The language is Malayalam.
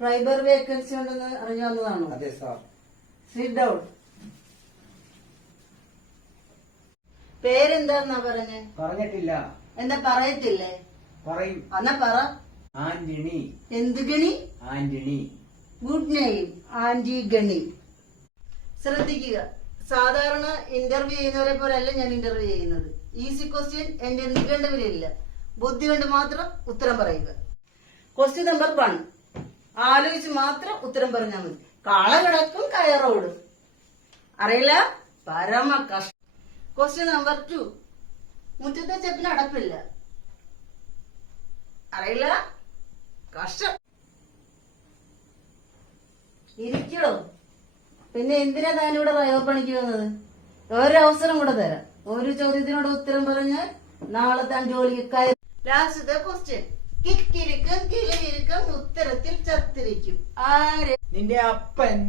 ഡ്രൈവർ വേക്കൻസി ഉണ്ടെന്ന് അറിഞ്ഞു വന്നതാണോ? അതെ സാർ. Sit down. പേരെന്താന്നാ പറഞ്ഞേ? പറഞ്ഞിട്ടില്ല. എന്താ പറയത്തില്ലേ? പറയും. എന്നാ പറ. ആന്റണി. എന്ത് ഗണി? ആന്റണി. ഗുഡ് നെയിം, ആന്റി ഗണി. ശ്രദ്ധിക്കുക, സാധാരണ ഇന്റർവ്യൂ ചെയ്യുന്നവരെ പോലെയല്ല ഞാൻ ഇന്റർവ്യൂ ചെയ്യുന്നത്. ഈസി ക്വസ്റ്റ്യൻ എന്റെ നിൽക്കേണ്ടവരില്ല, ബുദ്ധി കൊണ്ട് മാത്രം ഉത്തരം പറയുക. ക്വസ്റ്റ്യൻ നമ്പർ 1, ആലോചിച്ച് മാത്രം ഉത്തരം പറഞ്ഞാൽ മതി. കാള കിടക്കും കയറോടും. അറിയില്ല, പരമ കഷ്ടം. ക്വസ്റ്റ്യൻ നമ്പർ 2, മുറ്റത്തെ ചെപ്പിന് അടപ്പില്ല. അറിയില്ല, കഷ്ടം. ഇരിക്കണോ? പിന്നെ എന്തിനാ താനിവിടെ ഡ്രൈവർ പണിക്ക് വന്നത്? ഒരവസരം കൂടെ തരാം. ഒരു ചോദ്യത്തിനോട് ഉത്തരം പറഞ്ഞാൽ നാളെ താൻ ജോലിക്ക് കയറി. ലാസ്റ്റത്തെ ക്വസ്റ്റ്യൻ, കിക്കിരിക്കും കിളിയിരിക്കും ഉത്തരത്തിൽ ചത്തിരിക്കും. ആര്? നിന്റെ അപ്പൻ.